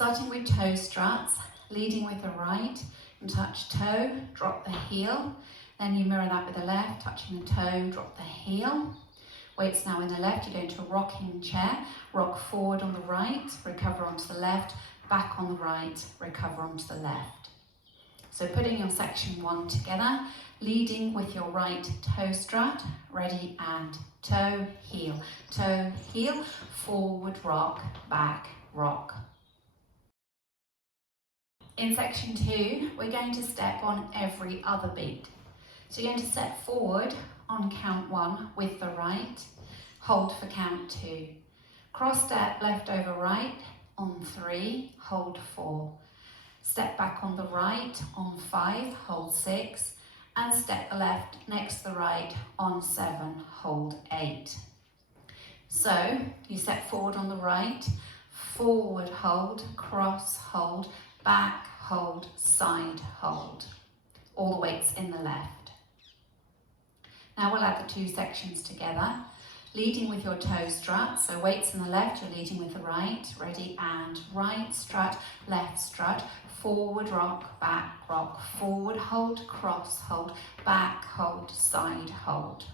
Starting with toe struts, leading with the right, and touch toe, drop the heel. Then you mirror that with the left, touching the toe, drop the heel. Weights now in the left, you're going to a rocking chair, rock forward on the right, recover onto the left, back on the right, recover onto the left. So putting your section 1 together, leading with your right toe strut, ready and toe, heel, forward rock, back rock. In section 2, we're going to step on every other beat. So you're going to step forward on count 1 with the right, hold for count 2. Cross step left over right on 3, hold 4. Step back on the right on 5, hold 6. And step the left next to the right on 7, hold 8. So you step forward on the right, forward hold, cross hold, back hold, side hold. All the weights in the left. Now we'll add the 2 sections together, leading with your toe strut. So weights in the left, you're leading with the right, ready and right strut, left strut, forward rock, forward hold, cross hold, back hold, side hold.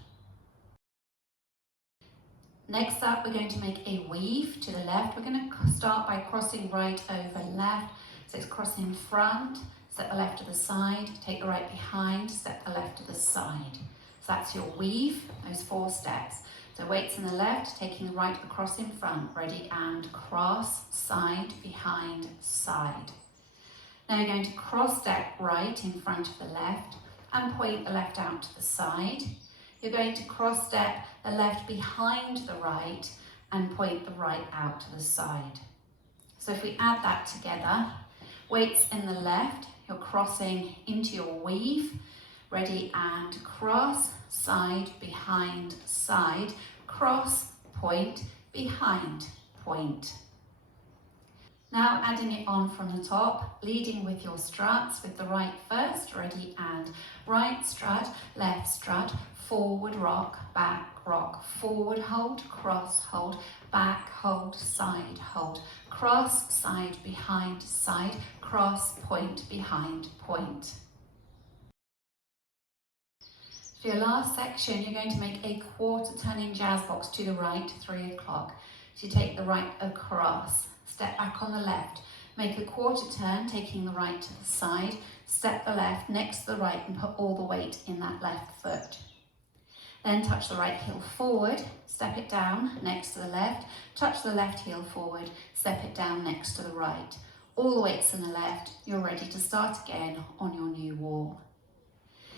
Next up, we're going to make a weave to the left. We're going to start by crossing right over left. So it's crossing front, step the left to the side, take the right behind, step the left to the side. So that's your weave, those 4 steps. So weights in the left, taking the right across in front, ready and cross, side, behind, side. Now you're going to cross step right in front of the left and point the left out to the side. You're going to cross step the left behind the right and point the right out to the side. So if we add that together, weights in the left, you're crossing into your weave, ready and cross, side, behind, side, cross, point, behind, point. Now adding it on from the top, leading with your struts with the right first, ready and right strut, left strut, forward rock, forward hold, cross hold, back hold, side hold, cross, side, behind, side, cross, point, behind, point. For your last section, you're going to make a quarter turning jazz box to the right, 3 o'clock. So you take the right across, step back on the left, make a quarter turn, taking the right to the side, step the left next to the right and put all the weight in that left foot. Then touch the right heel forward, step it down next to the left, touch the left heel forward, step it down next to the right. All the weights in the left, you're ready to start again on your new wall.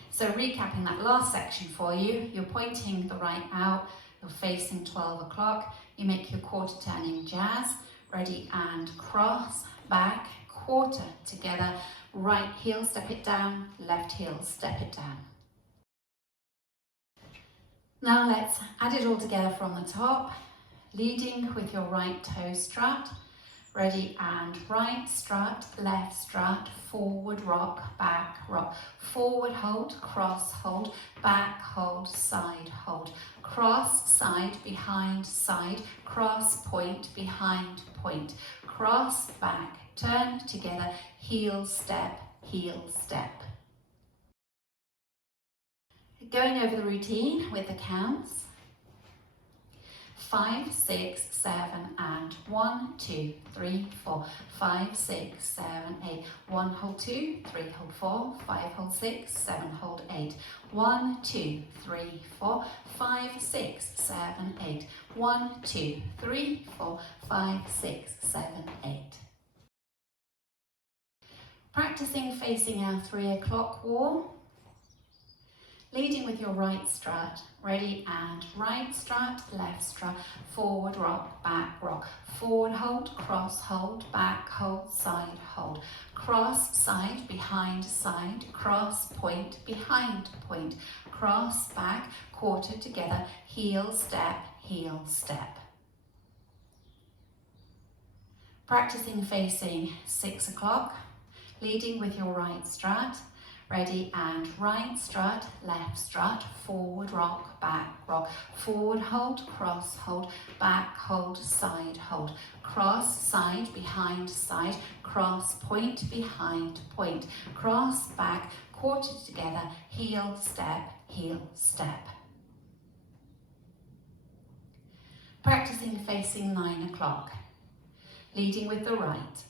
So recapping that last section for you, you're pointing the right out, you're facing 12 o'clock, you make your quarter turning jazz, ready and cross, back, quarter together, right heel, step it down, left heel, step it down. Now let's add it all together from the top, leading with your right toe strut, ready and right strut, left strut, forward rock, forward hold, cross hold, back hold, side hold, cross, side, behind, side, cross, point, behind, point, cross, back, turn together, heel, step, heel, step. Going over the routine with the counts. 5, 6, 7, and 1, 2, 3, 4, 5, 6, 7, 8, 1, hold 2, 3, hold 4, 5, hold 6, 7, hold 8, 1, 2, 3, 4, 5, 6, 7, 8, 1, 2, 3, 4, 5, 6, 7, 8. Practicing facing our 3 o'clock wall. Leading with your right strut, ready and right strut, left strut, forward rock, forward hold, cross hold, back hold, side hold, cross, side, behind, side, cross, point, behind, point, cross, back, quarter together, heel, step, heel, step. Practicing facing 6 o'clock, leading with your right strut, Ready, and right strut, left strut, forward rock, back rock, forward hold, cross hold, back hold, side hold, cross, side, behind, side, cross, point, behind, point, cross, back, quarter together, heel, step, heel, step. Practicing facing 9 o'clock. Leading with the right.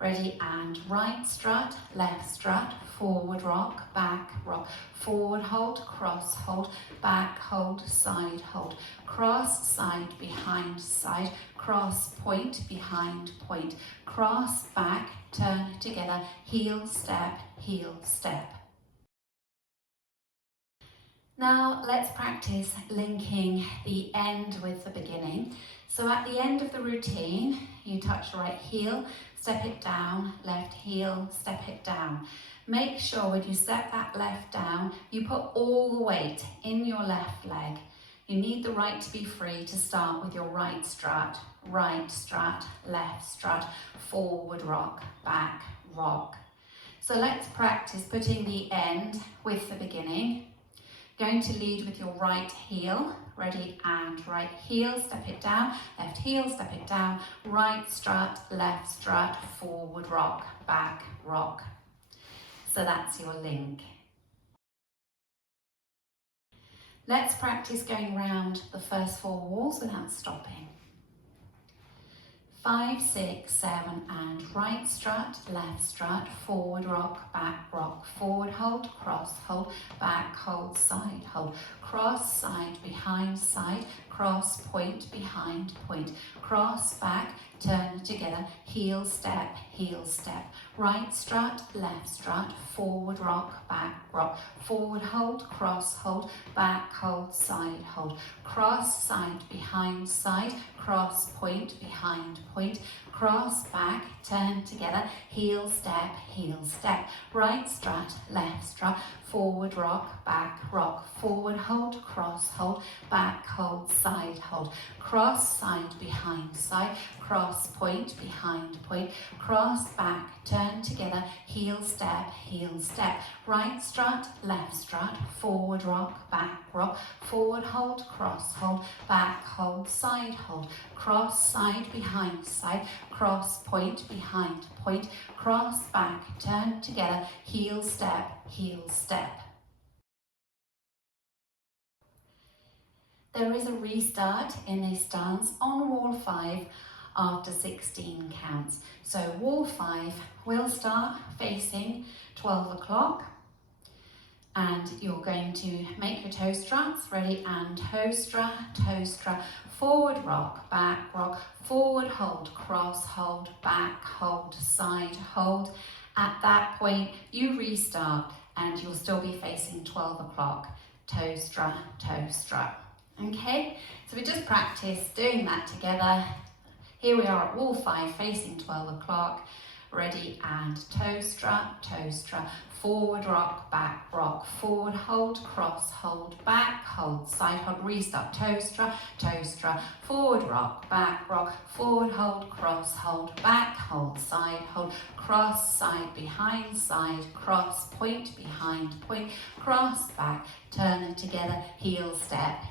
Ready, and right strut, left strut, forward rock, back rock, forward hold, cross hold, back hold, side hold, cross, side, behind, side, cross, point, behind, point, cross, back, turn together, heel, step, heel, step. Now let's practice linking the end with the beginning. So at the end of the routine, you touch the right heel, step it down, left heel, step it down. Make sure when you step that left down, you put all the weight in your left leg. You need the right to be free to start with your right strut, left strut, forward rock, back rock. So let's practice putting the end with the beginning. Going to lead with your right heel. Ready, and right heel, step it down, left heel, step it down, right strut, left strut, forward rock, back rock. So that's your link. Let's practice going round the first 4 walls without stopping. 5, 6, 7, and right strut, left strut, forward rock, back rock, forward hold, cross hold, back hold, side hold, cross, side, behind, side, cross, point, behind, point, cross, back, turn together, heel, step, right strut, left strut, forward rock, back rock, forward hold, cross hold, back hold, side hold, cross, side, behind, side, cross, point, behind, point, cross, back, turn together, heel, step, right strut, left strut, forward rock, back rock, forward hold, cross hold, back hold, side hold, cross, side, behind, side, cross, point, behind, point, cross, back, turn together, heel, step, right strut, left strut, forward rock, back rock, forward hold, cross hold, back hold, side hold, cross, side, behind, side, cross, point, behind, point, cross, back, turn together, heel, step, There is a restart in this dance on wall 5 after 16 counts. So wall 5 will start facing 12 o'clock, and you're going to make your toe struts. Ready, and toe strut, forward rock, back rock, forward hold, cross hold, back hold, side hold. At that point you restart and you'll still be facing 12 o'clock. Toe strut, okay? So we just practice doing that together. Here we are at wall 5 facing 12 o'clock. Ready, and toe strut, forward rock, forward hold, cross hold, back hold, side hold, restart, toe strut, forward rock, forward hold, cross hold, back hold, side hold, cross, side, behind, side, cross, point, behind, point, cross, back, turn it together, heel, step,